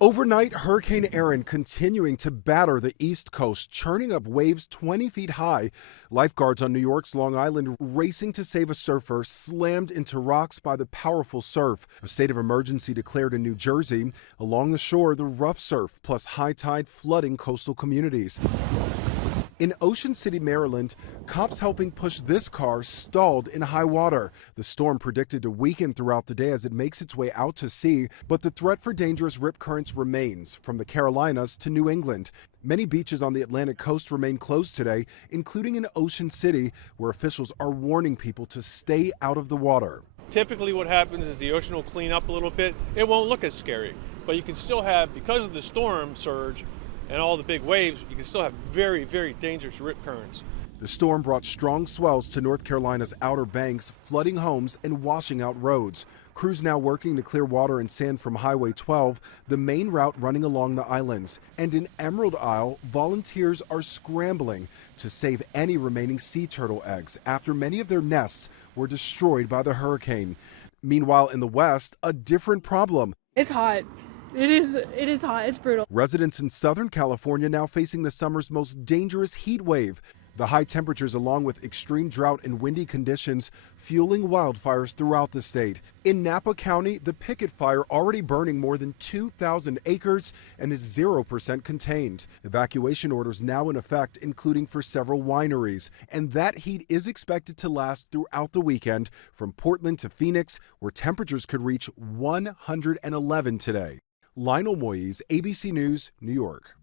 Overnight, Hurricane Erin continuing to batter the East Coast, churning up waves 20 feet high. Lifeguards on New York's Long Island racing to save a surfer slammed into rocks by the powerful surf. A state of emergency declared in New Jersey. Along the shore, the rough surf plus high tide flooding coastal communities. In Ocean City, Maryland, cops helping push this car stalled in high water. The storm predicted to weaken throughout the day as it makes its way out to sea, but the threat for dangerous rip currents remains from the Carolinas to New England. Many beaches on the Atlantic coast remain closed today, including in Ocean City, where officials are warning people to stay out of the water. Typically what happens is the ocean will clean up a little bit. It won't look as scary, but you can still have, because of the storm surge and all the big waves, you can still have very, very dangerous rip currents. The storm brought strong swells to North Carolina's Outer Banks, flooding homes and washing out roads. Crews now working to clear water and sand from Highway 12, the main route running along the islands. And in Emerald Isle, volunteers are scrambling to save any remaining sea turtle eggs after many of their nests were destroyed by the hurricane. Meanwhile, in the west, a different problem. It's hot. It is hot. It's brutal. Residents in Southern California now facing the summer's most dangerous heat wave. The high temperatures, along with extreme drought and windy conditions, fueling wildfires throughout the state. In Napa County, the Picket Fire already burning more than 2,000 acres and is 0% contained. Evacuation orders now in effect, including for several wineries. And that heat is expected to last throughout the weekend, from Portland to Phoenix, where temperatures could reach 111 today. Lionel Moyes, ABC News, New York.